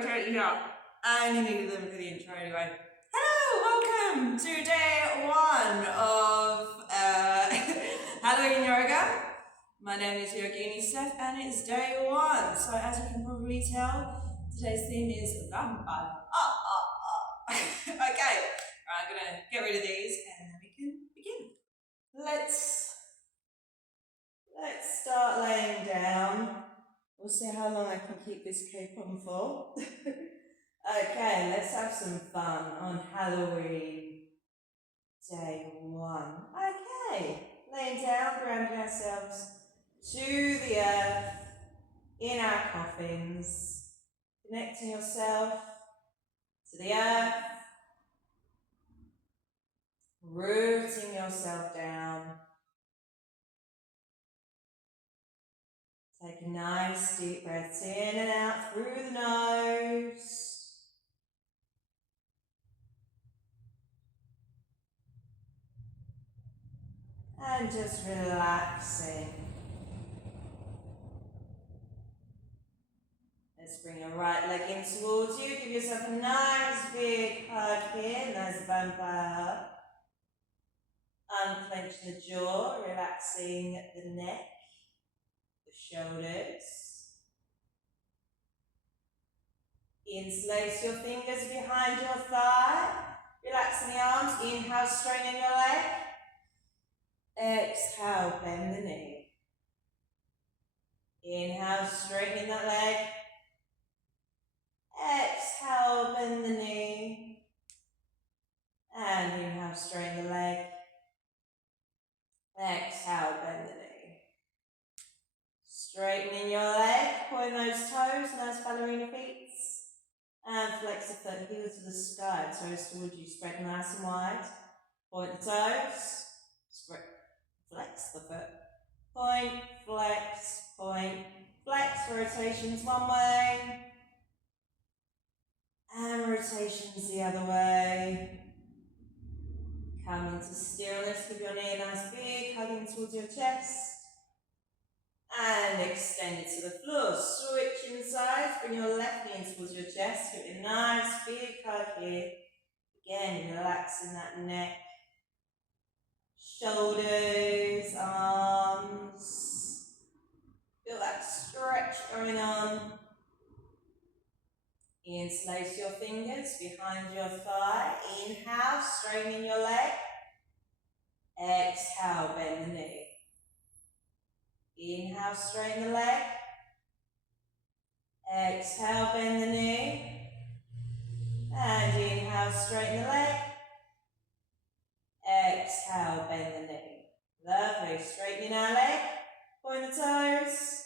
gonna take you out. I only needed them for the intro anyway. Hello, welcome to day one of Halloween yoga. My name is Yogini Steph and it's day one. So as you can probably tell, today's theme is vampire. Okay, I'm gonna get rid of these and then we can begin. Let's start laying down. We'll see how long I can keep this cape on for. Okay, let's have some fun on Halloween day one. Okay, laying down, grounding ourselves to the earth in our coffins, connecting yourself to the earth, rooting yourself down. Take nice deep breaths in and out through the nose. And just relaxing. Let's bring your right leg in towards you. Give yourself a nice big hug here, nice vampire hug. Unclench the jaw, relaxing the neck, the shoulders. Interlace your fingers behind your thigh. Relaxing the arms. Inhale, straightening your leg. Exhale, bend the knee. Inhale, straightening that leg. Exhale, bend the knee. And inhale, straighten the leg. Exhale, bend the knee. Straightening your leg, point those toes, nice ballerina feet. And flex the foot, heel to the sky, toes towards you, spread nice and wide. Point the toes, spread, flex the foot. Point, flex, rotations one way. And rotations the other way. Come into stillness, keep your knee nice big, hugging towards your chest. And extend it to the floor. Switching sides, bring your left knee towards your chest. Give it a nice big hug here. Again, relaxing that neck, shoulders, arms. Feel that stretch going on. Interlace your fingers behind your thigh. Inhale, straightening your leg. Exhale, bend the knee. Inhale, straighten the leg. Exhale, bend the knee. And inhale, straighten the leg. Exhale, bend the knee. Lovely. Straightening our leg. Point the toes.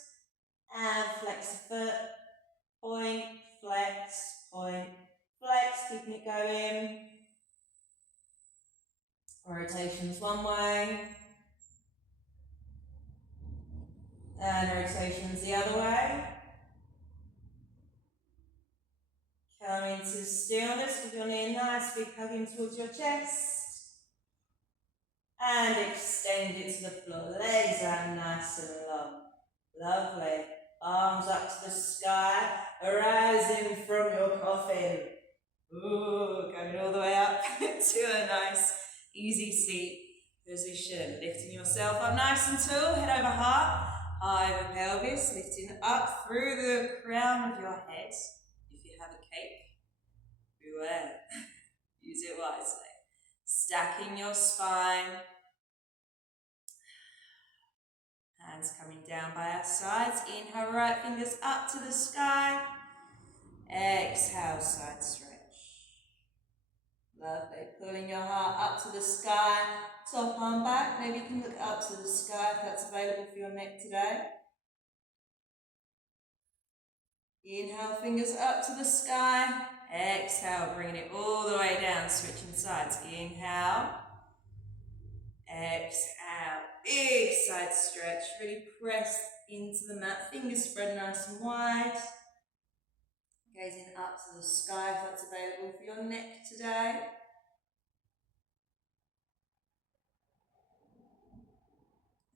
And flex the foot. Point, flex, keeping it going. Rotations one way. And rotations the other way. Come into stillness with your knee nice, big hugging towards your chest. And extend it to the floor. Legs are nice and long. Lovely. Arms up to the sky, rising from your coffin. Ooh, going all the way up to a nice, easy seat position. Lifting yourself up nice and tall, head over heart. High the pelvis, lifting up through the crown of your head. If you have a cape, beware. Use it wisely. Stacking your spine. Hands coming down by our sides. Inhale, right fingers up to the sky. Exhale, side stretch. Lovely. Pulling your heart up to the sky. Top arm back. Maybe you can look up to the sky if that's available for your neck today. Inhale, fingers up to the sky. Exhale, bringing it all the way down. Switching sides. Inhale. Exhale. Big side stretch. Really press into the mat. Fingers spread nice and wide. Gazing up to the sky if that's available for your neck today.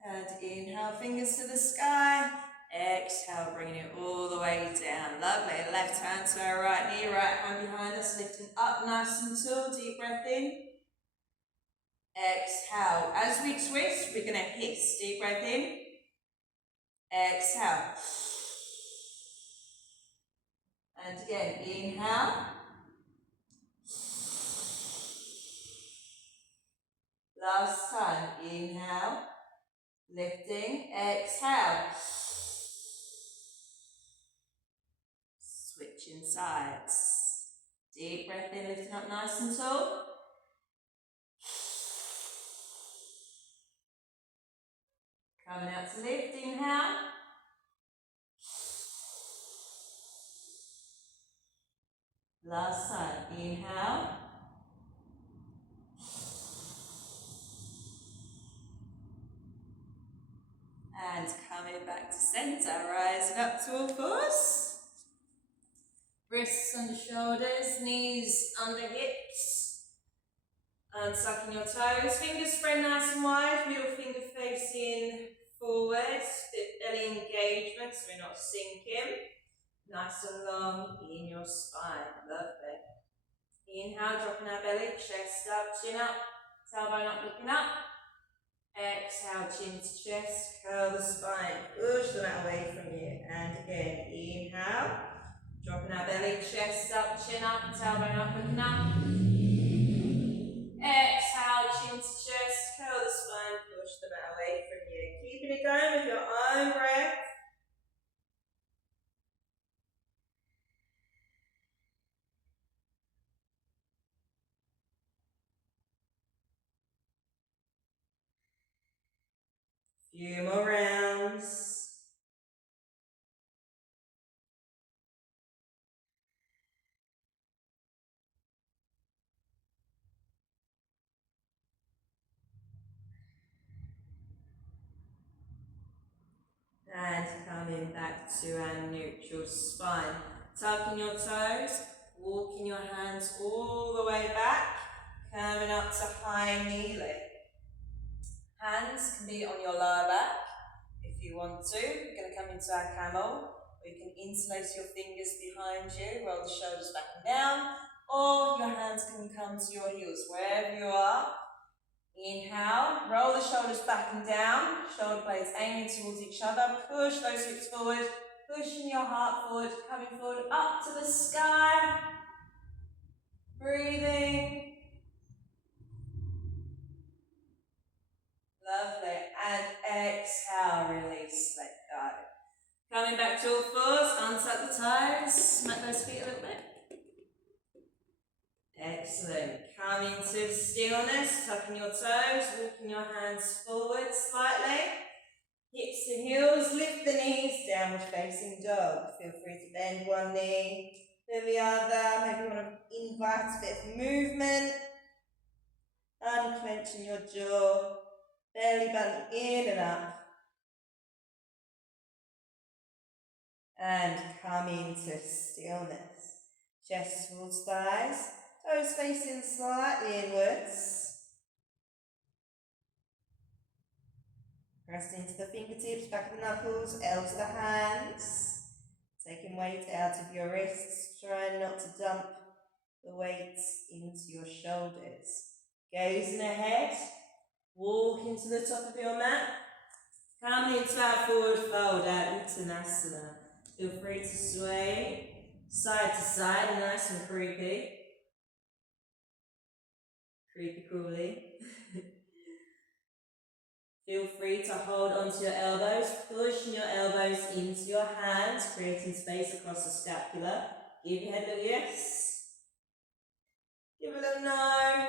And inhale, fingers to the sky. Exhale, bringing it all the way down. Lovely. Left hand to our right. lifting up nice and tall. Deep breath in. Exhale. As we twist, we're going to hiss. Deep breath in. Exhale. And again, inhale. Last time, inhale. Lifting, exhale. Switching sides. Deep breath in, lifting up nice and tall. Coming out to lift, inhale. Last side, inhale. And coming back to centre, rising up to all fours. Wrists under shoulders, knees under hips. And sucking your toes, fingers spread nice and wide, middle finger facing forward, belly engagement so we're not sinking. Nice and long in your spine, lovely. Inhale, dropping our belly, chest up, chin up, tailbone up, looking up. Exhale, chin to chest, curl the spine, push the mat away from you. And again, inhale, dropping our belly, chest up, chin up, tailbone up, looking up. Exhale, chin to chest, curl the spine, push the mat away from you. Keeping it going with your own breath. Few more rounds. And coming back to our neutral spine. Tucking your toes, walking your hands all the way back, coming up to high kneeling. Hands can be on your lower back if you want to. We're going to come into our camel. You can interlace your fingers behind you, roll the shoulders back and down, or your hands can come to your heels, wherever you are. Inhale, roll the shoulders back and down, shoulder blades aiming towards each other, push those hips forward, pushing your heart forward, coming forward up to the sky, breathing. Lovely, and exhale, release, let go. Coming back to all fours, untuck the toes, smack those feet a little bit. Excellent. Coming to stillness, tucking your toes, walking your hands forward slightly. Hips and heels, lift the knees, downward facing dog. Feel free to bend one knee, then the other. Maybe you want to invite a bit of movement. Unclenching your jaw, belly button in and up. And coming to stillness. Chest towards thighs, toes facing slightly inwards. Press into the fingertips, back of the knuckles, elbows to the hands. Taking weight out of your wrists, trying not to dump the weight into your shoulders. Gazing ahead, walking to the top of your mat. Coming into our forward fold, our Uttanasana. Feel free to sway side to side, nice and creepy. Creepy crawly. Feel free to hold onto your elbows, pushing your elbows into your hands, creating space across the scapula. Give your head a little yes. Give a little no.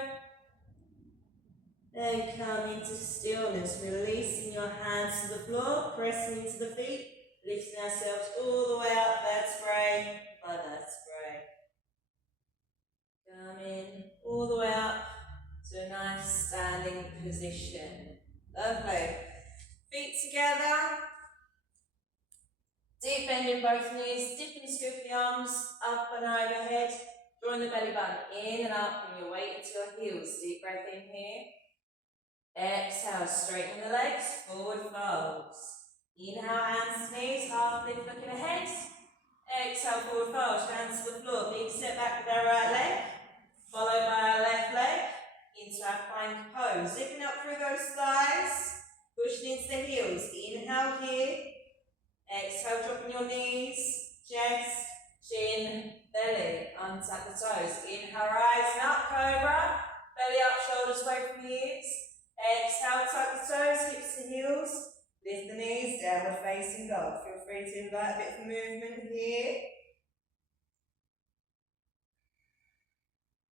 Then come into stillness, releasing your hands to the floor, pressing into the feet, lifting ourselves all the way up, vertebrae by vertebrae. Coming all the way up to a nice standing position. Lovely. Feet together. Deep bend in both knees, dip and scoop the arms up and overhead, drawing the belly button in and up, bring your weight into your heels. Deep breath in here. Exhale, straighten the legs, forward folds. Inhale, hands to knees, half lift looking ahead. Exhale, forward fold, hands to the floor. Big step back with our right leg. Exhale, dropping your knees, chest, chin, belly, untap the toes. Inhale, rising up, cobra. Belly up, shoulders away from the ears. Exhale, tuck the toes, hips to heels. Lift the knees, downward facing dog. Feel free to invite a bit of movement here.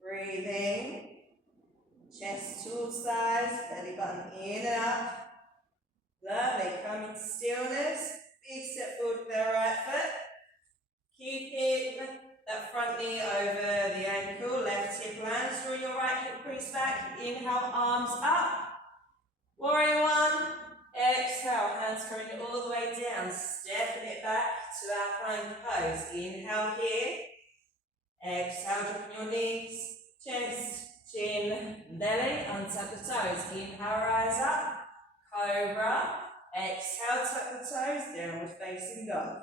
Breathing. Chest towards thighs, belly button in and up. Lovely. Come into stillness. Big step forward with our right foot. Keeping that front knee over the ankle. Left hip lands. Draw your right hip crease back. Inhale, arms up. Warrior one. Exhale, hands coming all the way down. Stepping it back to our plank pose. Inhale here. Exhale, dropping your knees, chest, chin, belly, untap the toes. Inhale, rise up, cobra. Exhale, tuck the toes, downward facing dog.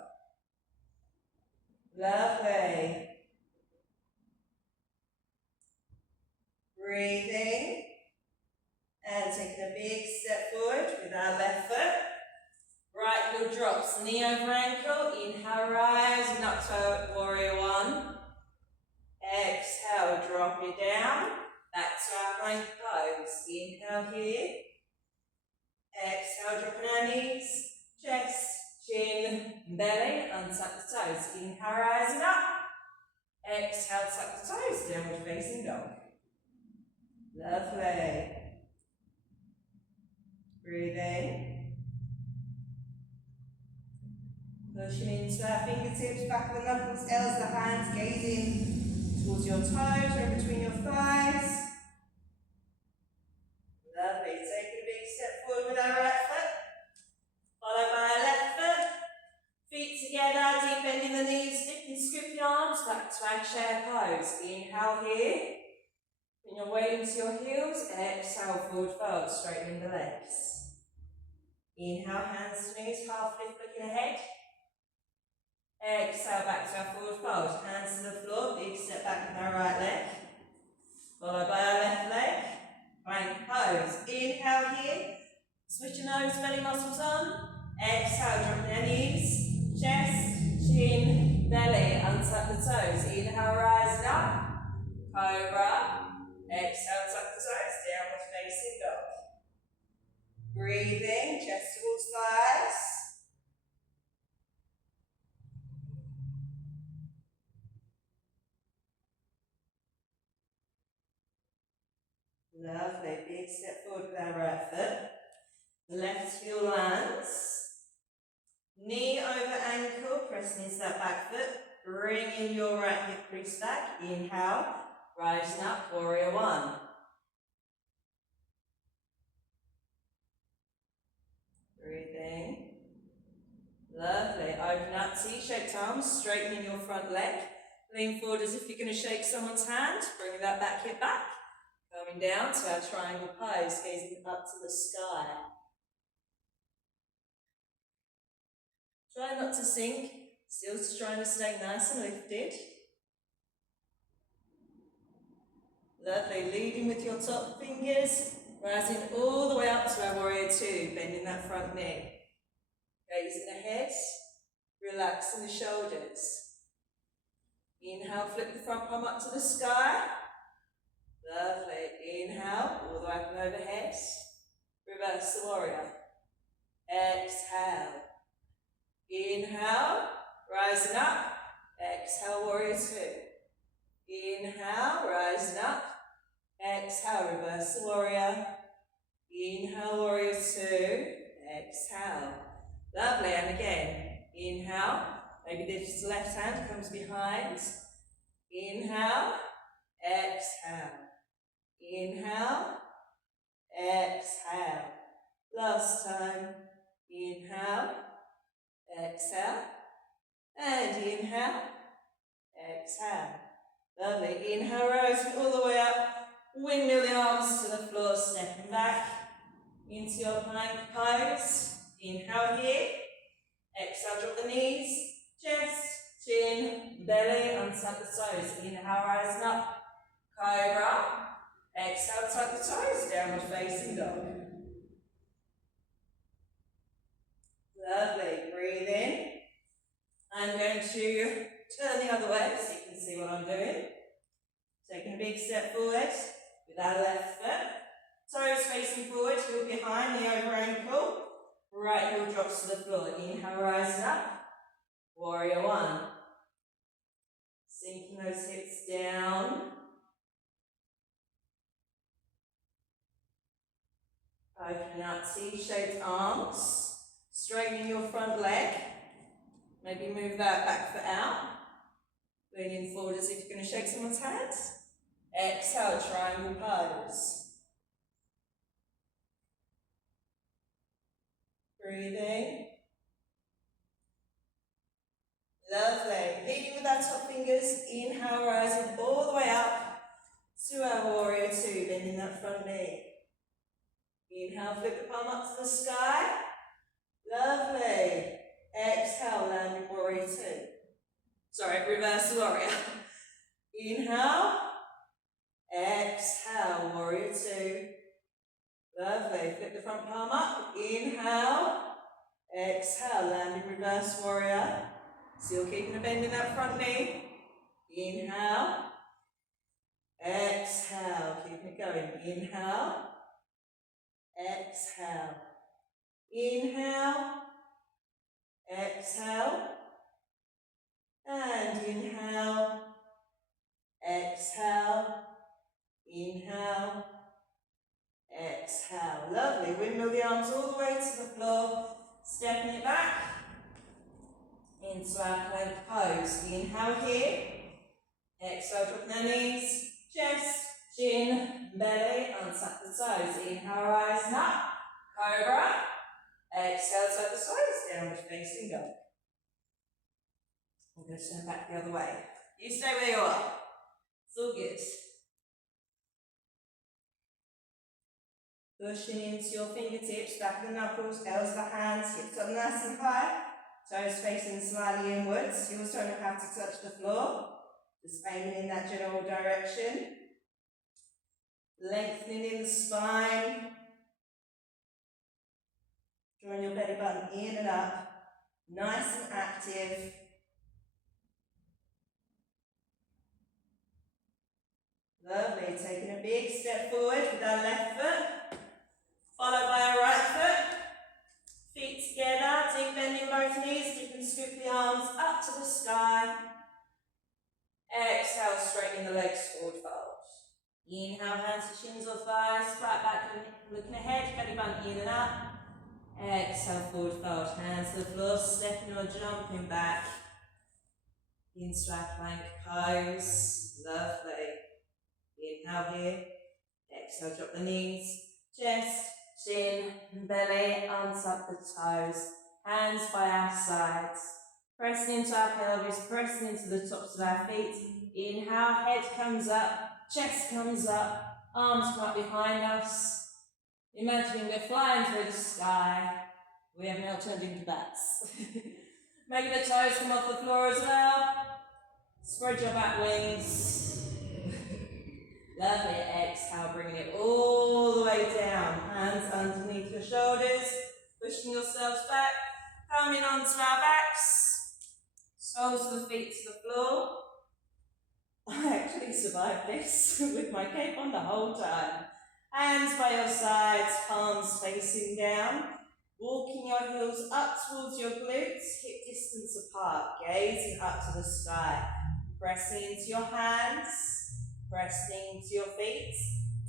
Lovely. Breathing. And taking a big step forward with our left foot. Right heel drops, knee over ankle. Inhale, rising up to warrior one. Exhale, drop it down. Back to our plank pose. Inhale here. Exhale, dropping our knees, chest, chin, belly, untap the toes. Inhale, rising up. Exhale, tuck the toes, downward facing dog. Lovely. Breathing. Pushing into our fingertips, back of the knuckles, L's the hands, gazing towards your toes, right between your thighs. Lovely. Taking a big step forward with our right foot, followed by our left foot. Feet together, deep bending the knees, lifting, scoop your arms back to our chair pose. Inhale here. Bring your weight into your heels. Exhale, forward fold, straightening the legs. Inhale, hands to knees, half lift, looking ahead. Exhale, back to our forward fold. Hands to the floor, big step back with our right leg. Followed by our left leg. Plank pose. Inhale here. Switch your nose, belly muscles on. Exhale, drop their knees. Chest, chin, belly. Untap the toes. Inhale, rising up. Cobra. Exhale, tuck the toes. Downward facing dog. Breathing, chest towards thighs. Lovely. Big step forward with our right foot. Left heel lands. Knee over ankle, pressing into that back foot. Bringing your right hip crease back. Inhale. Rising up, warrior one. Breathing. Lovely. Open up, T-shaped arms, straightening your front leg. Lean forward as if you're going to shake someone's hand. Bringing that back hip back. Coming down to our triangle pose, gazing up to the sky. Try not to sink, still trying to stay nice and lifted. Lovely, leading with your top fingers, rising all the way up to our warrior two, bending that front knee. Gazing ahead, relaxing the shoulders. Inhale, flip the front palm up to the sky. Lovely. Inhale, all the way up and overhead. Reverse the warrior. Exhale. Inhale, rising up. Exhale, warrior two. Inhale, rising up. Exhale, reverse the warrior. Inhale, warrior two. Exhale. Lovely. And again. Inhale. Maybe this left hand comes behind. Inhale. Exhale. Inhale, exhale. Last time. Inhale, exhale, and inhale, exhale. Lovely. Inhale, rising all the way up. Windmill the arms to the floor, stepping back into your plank pose. Inhale here. Exhale, drop the knees, chest, chin, belly, untap the toes. Inhale, rising up. Cobra. Exhale, tuck the toes, downward facing dog. Lovely. Breathe in. big step forward with our left foot. Toes facing forward, heel behind, the over ankle. Right heel drops to the floor. Inhale, rising up. Warrior one. Sinking those hips down. Opening up T-shaped arms. Straightening your front leg. Maybe move that back foot out. Leaning forward as if you're going to shake someone's hand. Exhale, triangle pose. Breathing. Lovely. Leading with our top fingers. Inhale, rising all the way up to our warrior two, bending that front knee. Inhale, flip the palm up to the sky. Lovely. Exhale, landing warrior two. Sorry, reverse warrior. Inhale. Exhale, warrior two. Lovely. Flip the front palm up. Inhale. Exhale, landing reverse warrior. Still keeping a bend in that front knee. Inhale. Exhale. Keep it going. Inhale. Exhale. Inhale. Exhale. And inhale. Exhale. Inhale. Exhale. Lovely. Windmill the arms all the way to the floor. Stepping it back into our plank pose. Inhale here. Exhale, drop the knees, chest, chin, belly, untap the toes. Inhale, rising up. Cobra. Exhale, tuck the toes, downward facing dog. I'm going to turn back the other way. You stay where you are. It's all good. Pushing into your fingertips, back of the knuckles, elbows of the hands, hips up nice and high, toes facing slightly inwards. You also don't have to touch the floor, just aiming in that general direction. Lengthening in the spine, drawing your belly button in and up, nice and active. Lovely, taking a big step forward with our left foot, followed by our right foot. Feet together, deep bending both knees, dip and scoop the arms up to the sky. Exhale, straightening the legs, forward fold. Inhale, hands to shins or thighs, flat back, looking ahead, belly button in and up. Exhale, forward fold, hands to the floor, stepping or jumping back into our plank pose. Lovely. Inhale here. Exhale, drop the knees, chest, chin, belly, untap the toes, hands by our sides. Pressing into our pelvis, pressing into the tops of our feet. Inhale, head comes up, chest comes up, arms come up behind us. Imagining we're flying through the sky. We have now turned into bats. Maybe the toes come off the floor as well. Spread your back wings. Lovely. Exhale, bringing it all the way down. Hands underneath your shoulders, pushing yourselves back, coming onto our backs, soles of the feet to the floor. I actually survived this with my cape on the whole time. Hands by your sides, palms facing down, walking your heels up towards your glutes, hip distance apart, gazing up to the sky, pressing into your hands, pressing into your feet,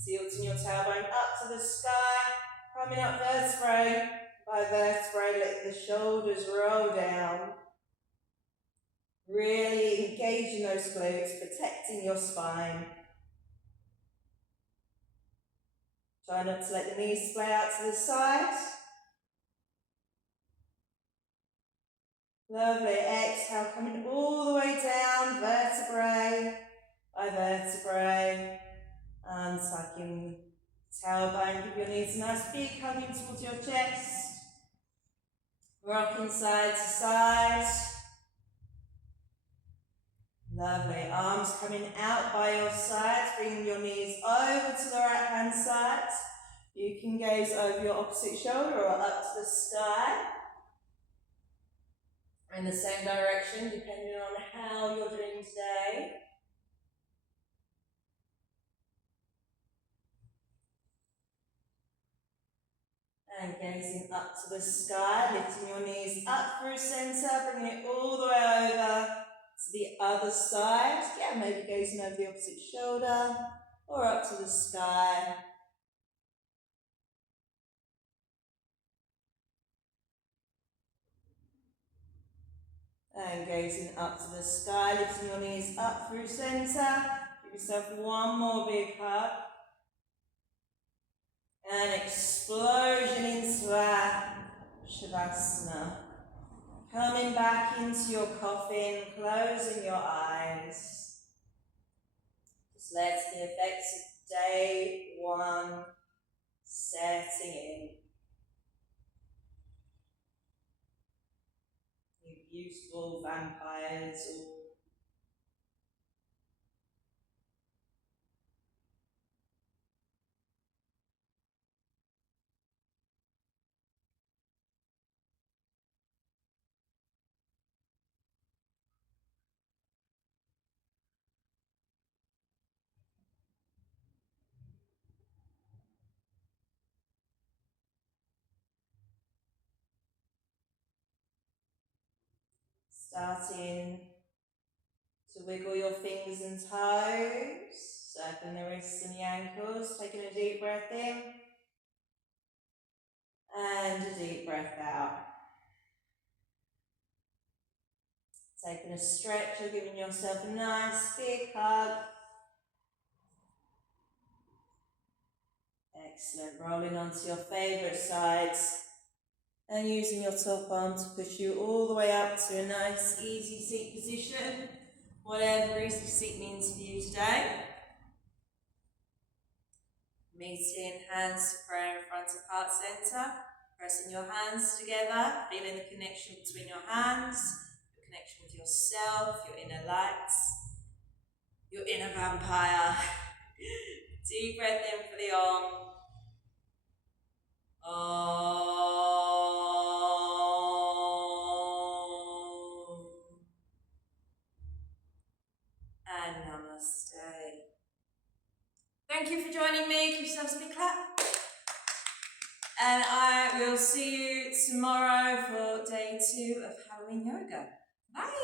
tilting your tailbone up to the sky, coming up vertebrae by vertebrae, letting the shoulders roll down. Really engaging those glutes, protecting your spine. Try not to let the knees splay out to the side. Lovely. Exhale, coming all the way down, vertebrae by vertebrae. And tucking tailbone, give your knees a nice big hugging towards your chest. Rocking side to side. Lovely. Arms coming out by your sides, bringing your knees over to the right hand side. You can gaze over your opposite shoulder or up to the sky. In the same direction, depending on how you're doing today. And gazing up to the sky, lifting your knees up through centre, bringing it all the way over to the other side. Yeah, maybe gazing over the opposite shoulder or up to the sky. And gazing up to the sky, lifting your knees up through centre. Give yourself one more big hug. And explosion into our Shavasana. Coming back into your coffin, closing your eyes. Just let the effects of day one setting in. You beautiful vampires all. Starting to wiggle your fingers and toes, circling the wrists and the ankles, taking a deep breath in and a deep breath out. Taking a stretch, you're giving yourself a nice big hug. Excellent, rolling onto your favourite sides and using your top arm to push you all the way up to a nice easy seat position, whatever easy seat means for you today. Meeting hands to prayer in front of heart centre, pressing your hands together, feeling the connection between your hands, the connection with yourself, your inner lights, your inner vampire. Deep breath in for the Om. And namaste. Thank you for joining me. Give yourselves a big clap. And I will see you tomorrow for day 2 of Halloween yoga. Bye.